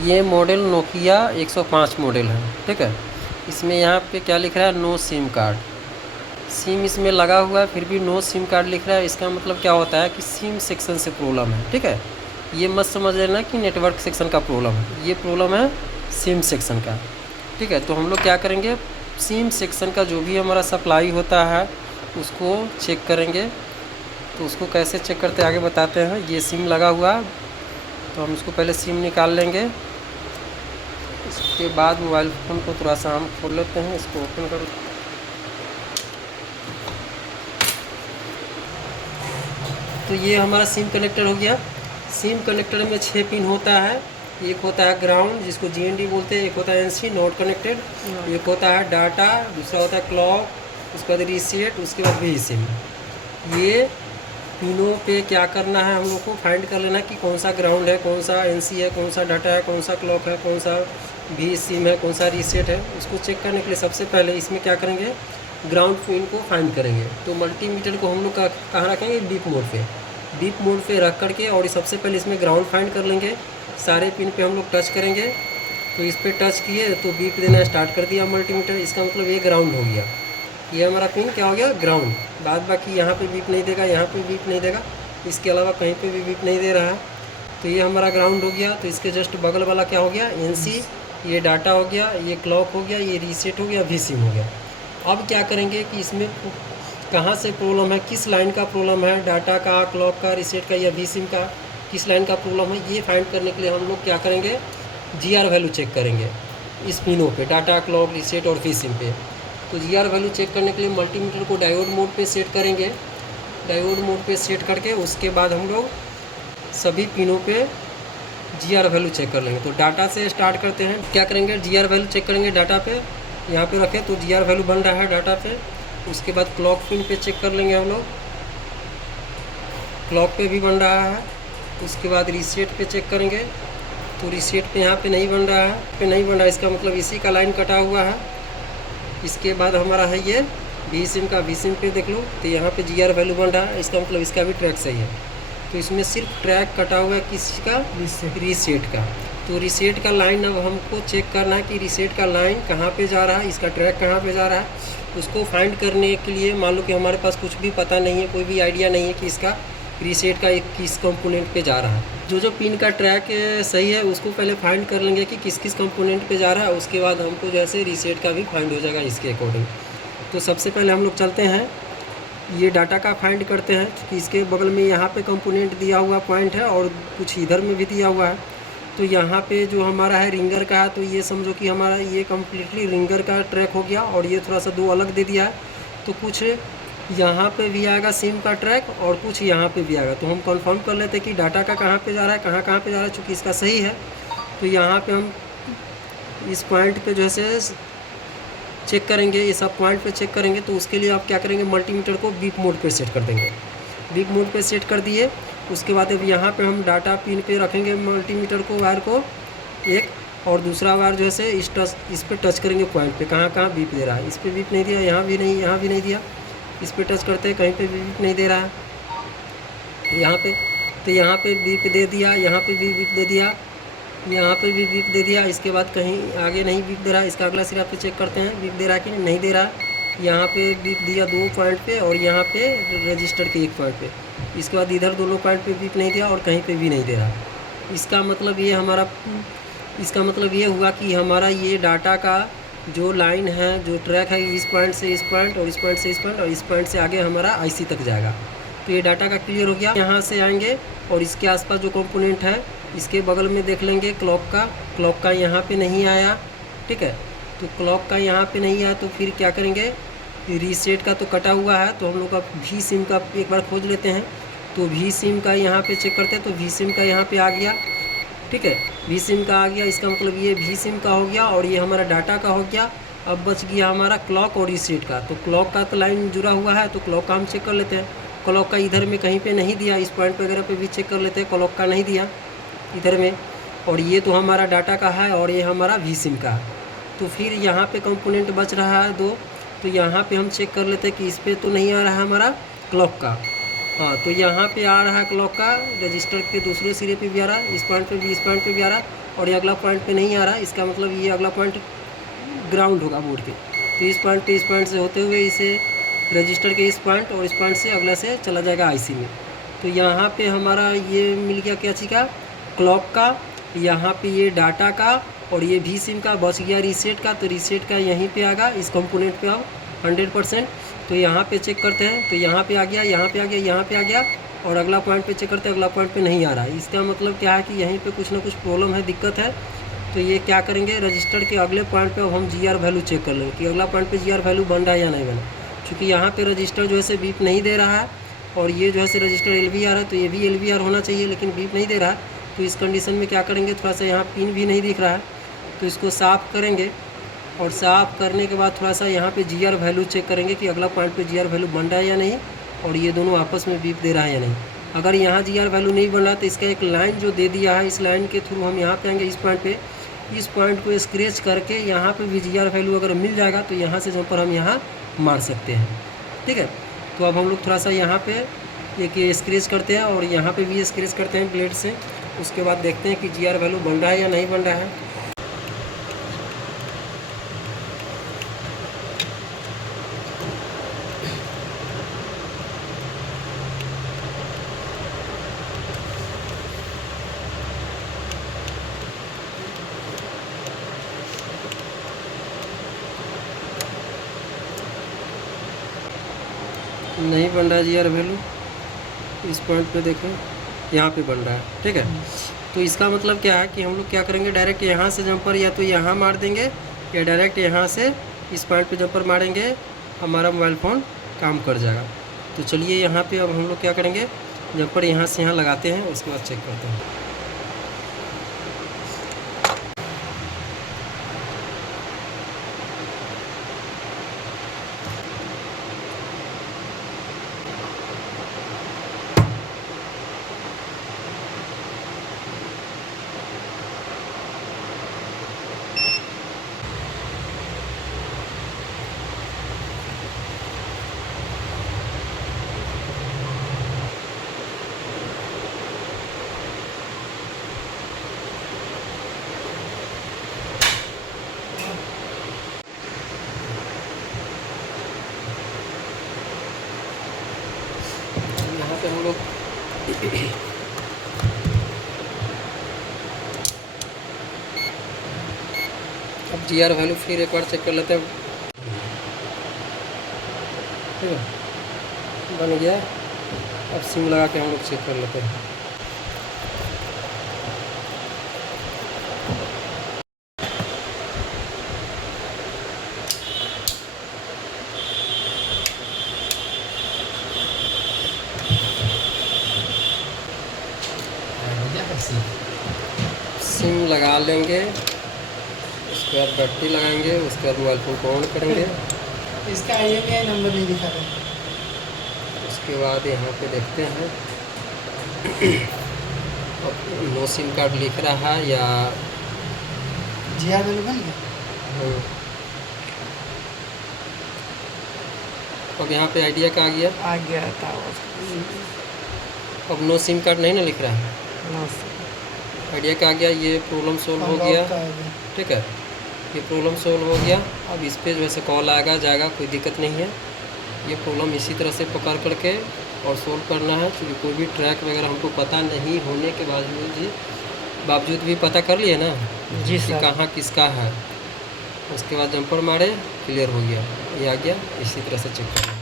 ये model Nokia 105 model है, ठीक है। इसमें यहाँ पे क्या लिख रहा है, नो सिम कार्ड। सिम इसमें लगा हुआ है फिर भी नो सिम कार्ड लिख रहा है। इसका मतलब क्या होता है कि सिम सेक्शन से प्रॉब्लम है, ठीक है। ये मत समझ लेना कि नेटवर्क सेक्शन का प्रॉब्लम है, ये प्रॉब्लम है सिम सेक्शन का, ठीक है। तो हम लोग क्या करेंगे, सिम सेक्शन का जो भी हमारा सप्लाई होता है उसको चेक करेंगे। तो उसको कैसे चेक करते हैं आगे बताते हैं। ये सिम लगा हुआ है तो हम इसको पहले सिम निकाल लेंगे। इसके बाद मोबाइल फ़ोन को थोड़ा सा हम खोल लेते हैं, इसको ओपन कर। तो ये हमारा सिम कनेक्टर हो गया। सिम कनेक्टर में 6 पिन होता है। एक होता है ग्राउंड जिसको GND बोलते हैं, एक होता है NC नॉट कनेक्टेड, एक होता है डाटा, दूसरा होता है क्लॉक, उसके बाद रीसेट, उसके बाद भी सिम। ये पिनों पे क्या करना है, हम लोग को फाइंड कर लेना कि कौन सा ग्राउंड है, कौन सा NC है, कौन सा डाटा है, कौन सा क्लॉक है, कौन सा भी सिम है, कौन सा रीसेट है। उसको चेक करने के लिए सबसे पहले इसमें क्या करेंगे, ग्राउंड पिन को फाइंड करेंगे। तो मल्टीमीटर को हम लोग कहाँ रखेंगे, बीप मोड पे। बीप मोड पे रख करके और सबसे पहले इसमें ग्राउंड फाइंड कर लेंगे। सारे पिन पे हम लोग टच करेंगे। तो इस पर टच किए तो बीप देना स्टार्ट कर दिया मल्टीमीटर। इसका मतलब ये ग्राउंड हो गया। ये हमारा पिन क्या हो गया, ग्राउंड। बाद बाकी यहाँ पे बीप नहीं देगा, यहाँ पे बीप नहीं देगा, इसके अलावा कहीं पे भी बीप नहीं दे रहा है। तो ये हमारा ग्राउंड हो गया। तो इसके जस्ट बगल वाला क्या हो गया, NC, ये डाटा हो गया, ये क्लॉक हो गया, ये रीसेट हो गया, भी सिम हो गया। अब क्या करेंगे कि इसमें कहाँ से प्रॉब्लम है, किस लाइन का प्रॉब्लम है, डाटा का, क्लॉक का, रीसेट का या भी सिम का, किस लाइन का प्रॉब्लम है, ये फाइंड करने के लिए हम लोग क्या करेंगे, GR वैल्यू चेक करेंगे इस पिनों पे, डाटा, क्लॉक, रीसेट और भी सिम पे। तो GR वैल्यू चेक करने के लिए मल्टीमीटर को डायोड मोड पे सेट करेंगे। डायोड मोड पे सेट करके उसके बाद हम लोग सभी पिनों पे GR वैल्यू चेक कर लेंगे। तो डाटा से स्टार्ट करते हैं। क्या करेंगे, GR वैल्यू चेक करेंगे डाटा पे। यहाँ पे रखें तो GR वैल्यू बन रहा है डाटा पे। उसके बाद क्लॉक पिन पे चेक कर लेंगे हम लोग, क्लॉक पे भी बन रहा है। उसके बाद रीसेट पे चेक करेंगे तो रीसेट पे यहाँ पे नहीं बन रहा है, इसका मतलब इसी का लाइन कटा हुआ है। इसके बाद हमारा है ये भी सिम का, भी सिम पे देख लो तो यहाँ पे GR वैल्यू बन रहा है, इसका मतलब इसका भी ट्रैक सही है। तो इसमें सिर्फ ट्रैक कटा हुआ है किसी का, रीसेट का। तो रीसेट का लाइन अब हमको चेक करना है कि रीसेट का लाइन कहाँ पे जा रहा है, इसका ट्रैक कहाँ पे जा रहा है। उसको फाइंड करने के लिए मान लो कि हमारे पास कुछ भी पता नहीं है, कोई भी आइडिया नहीं है कि इसका रीसेट का एक किस कंपोनेंट पे जा रहा है। जो पिन का ट्रैक सही है उसको पहले फाइंड कर लेंगे कि किस किस कंपोनेंट पे जा रहा है। उसके बाद हमको जैसे रीसेट का भी फाइंड हो जाएगा इसके अकॉर्डिंग। तो सबसे पहले हम लोग चलते हैं, ये डाटा का फाइंड करते हैं कि इसके बगल में यहाँ पे कंपोनेंट दिया हुआ पॉइंट है और कुछ इधर में भी दिया हुआ है। तो यहाँ पे जो हमारा है रिंगर का है, तो ये समझो कि हमारा ये कम्प्लीटली रिंगर का ट्रैक हो गया और ये थोड़ा सा 2 अलग दे दिया है। तो कुछ यहाँ पे भी आएगा सिम का ट्रैक और कुछ यहाँ पे भी आएगा। तो हम कंफर्म कर लेते हैं कि डाटा का कहाँ पे जा रहा है, कहाँ पे जा रहा है। चूँकि इसका सही है तो यहाँ पे हम इस पॉइंट पे जो है चेक करेंगे, ये सब पॉइंट पे चेक करेंगे। तो उसके लिए आप क्या करेंगे, मल्टीमीटर को बीप मोड पे सेट कर देंगे। बीप मोड पे सेट कर दिए। उसके बाद अब यहाँ पे हम डाटा पिन पे रखेंगे मल्टीमीटर को, वायर को एक, और दूसरा वायर जो है इस पर टच करेंगे पॉइंट पे, कहाँ बीप दे रहा है। इस पर बीप नहीं दिया, यहाँ भी नहीं, यहाँ भी नहीं दिया। इस पर टच करते हैं, कहीं पे भी बीप नहीं दे रहा है यहाँ पे। तो यहाँ पे बीप दे दिया, यहाँ पे भी बीप दे दिया, यहाँ पे भी बीप दे दिया। इसके बाद कहीं आगे नहीं बीप दे रहा है। इसका अगला सिरा पे चेक करते हैं बीप दे रहा है कि नहीं दे रहा है। यहाँ पे बीप दिया 2 पॉइंट पे और यहाँ पे रजिस्टर के 1 पॉइंट पे। इसके बाद इधर दोनों पॉइंट पे बीप नहीं दिया और कहीं पे भी नहीं दे रहा। इसका मतलब ये हुआ कि हमारा ये डाटा का जो लाइन है, जो ट्रैक है, इस पॉइंट से इस पॉइंट और इस पॉइंट से इस पॉइंट और इस पॉइंट से आगे हमारा IC तक जाएगा। तो ये डाटा का क्लियर हो गया। यहाँ से आएंगे और इसके आसपास जो कंपोनेंट है इसके बगल में देख लेंगे क्लॉक का यहाँ पे नहीं आया, ठीक है। तो क्लॉक का यहाँ पे नहीं आया तो फिर क्या करेंगे, रीसेट का तो कटा हुआ है तो हम लोग का भी सिम का एक बार खोज लेते हैं। तो भी सिम का यहाँ पे चेक करते हैं। तो भी सिम का यहाँ पे आ गया, ठीक है, भी सिम का आ गया। इसका मतलब ये भी सिम का हो गया और ये हमारा डाटा का हो गया। अब बच गया हमारा क्लॉक और रीसेट का। तो क्लॉक का तो लाइन जुड़ा हुआ है तो क्लॉक का हम चेक कर लेते हैं। क्लॉक का इधर में कहीं पे नहीं दिया, इस पॉइंट वगैरह पे भी चेक कर लेते हैं, क्लॉक का नहीं दिया इधर में। और ये तो हमारा डाटा का है और ये हमारा भी सिम का है। तो फिर यहाँ पे कंपोनेंट बच रहा है 2। तो यहाँ पे हम चेक कर लेते हैं कि इस पर तो नहीं आ रहा है हमारा क्लॉक का। तो यहाँ पे आ रहा है क्लॉक का, रजिस्टर के दूसरे सिरे पे भी आ रहा है, इस पॉइंट पे भी, इस पॉइंट पे भी आ रहा है। और ये अगला पॉइंट पे नहीं आ रहा, इसका मतलब ये अगला पॉइंट ग्राउंड होगा बोर्ड के। तो इस पॉइंट से होते हुए इसे रजिस्टर के इस पॉइंट और इस पॉइंट से अगला से चला जाएगा आईसी में। तो यहाँ पे हमारा ये मिल गया क्या चीज़ का, क्लॉक का, यहाँ पे ये डाटा का, और ये भी सिम का बच गया रीसेट का। तो रीसेट का यहीं पे आएगा इस कंपोनेंट पे अब 100%। तो यहाँ पे चेक करते हैं, तो यहाँ पे आ गया, यहाँ पे आ गया, यहाँ पे आ गया, और अगला पॉइंट पे चेक करते हैं, अगला पॉइंट पे नहीं आ रहा है। इसका मतलब क्या है कि यहीं पे कुछ ना कुछ प्रॉब्लम है, दिक्कत है। तो ये क्या करेंगे, रजिस्टर के अगले पॉइंट पे अब हम जीआर वैल्यू चेक कर लेंगे कि अगला पॉइंट पे जीआर वैल्यू बन रहा है या नहीं बना। क्योंकि यहाँ पे रजिस्टर जो है से बीप नहीं दे रहा है, और ये जो है से रजिस्टर एलवीआर है, तो ये भी एलवीआर होना चाहिए, लेकिन बीप नहीं दे रहा है। तो इस कंडीशन में क्या करेंगे, थोड़ा सा यहाँ पिन भी नहीं दिख रहा है, तो इसको साफ़ करेंगे। और साफ़ करने के बाद थोड़ा सा यहाँ पे जीआर वैल्यू चेक करेंगे कि अगला पॉइंट पे जीआर वैल्यू बन रहा है या नहीं, और ये दोनों आपस में बीप दे रहा है या नहीं। अगर यहाँ जीआर वैल्यू नहीं बन रहा तो इसका एक लाइन जो दे दिया है, इस लाइन के थ्रू हम यहाँ पे आएंगे, इस पॉइंट को स्क्रैच करके यहाँ पे भी जीआर वैल्यू अगर मिल जाएगा तो यहाँ से जंपर हम यहाँ मार सकते हैं। ठीक है, तो अब हम लोग थोड़ा सा यहाँ पे एक स्क्रैच करते हैं और यहाँ पे भी स्क्रैच करते हैं ब्लेड से। उसके बाद देखते हैं कि जीआर वैल्यू बन रहा है या नहीं बन रहा है। नहीं बन रहा है जीआर वैल्यू, इस पॉइंट पे देखें यहाँ पे बन रहा है। ठीक है, तो इसका मतलब क्या है कि हम लोग क्या करेंगे, डायरेक्ट यहाँ से जंपर या तो यहाँ मार देंगे या डायरेक्ट यहाँ से इस पॉइंट पे जंपर मारेंगे, हमारा मोबाइल फ़ोन काम कर जाएगा। तो चलिए यहाँ पे अब हम लोग क्या करेंगे, जंपर यहाँ से यहाँ लगाते हैं, उसके बाद चेक करते हैं। यहाँ पे हम लोग अब जीआर वैल्यू फिर एक बार चेक कर लेते हैं। ठीक है, बन गया। अब सिम लगा के हम लोग चेक कर लेते हैं। सिम लगा लेंगे, उसके बाद बैटरी लगाएंगे, उसके बाद मोबाइल फ़ोन को ऑन करेंगे। इसका IMEI नंबर नहीं दिखा रहा। उसके बाद यहाँ पे देखते हैं अब नो सिम कार्ड लिख रहा है या जीआर वैल्यू बन गया। अब यहाँ पे आइडिया का आ गया था। अब नो सिम कार्ड नहीं ना लिख रहा है, आइडिया का आ गया। ये प्रॉब्लम सोल्व हो गया। ठीक है, ये प्रॉब्लम सोल्व हो गया। अब इस पे जो है कॉल आएगा जाएगा, कोई दिक्कत नहीं है। ये प्रॉब्लम इसी तरह से पकड़ करके और सोल्व करना है, क्योंकि कोई भी ट्रैक वगैरह हमको पता नहीं होने के बावजूद भी पता कर लिए ना जी कि कहाँ किसका है। उसके बाद जंपर मारे, क्लियर हो गया, ये आ गया। इसी तरह से चेक करना।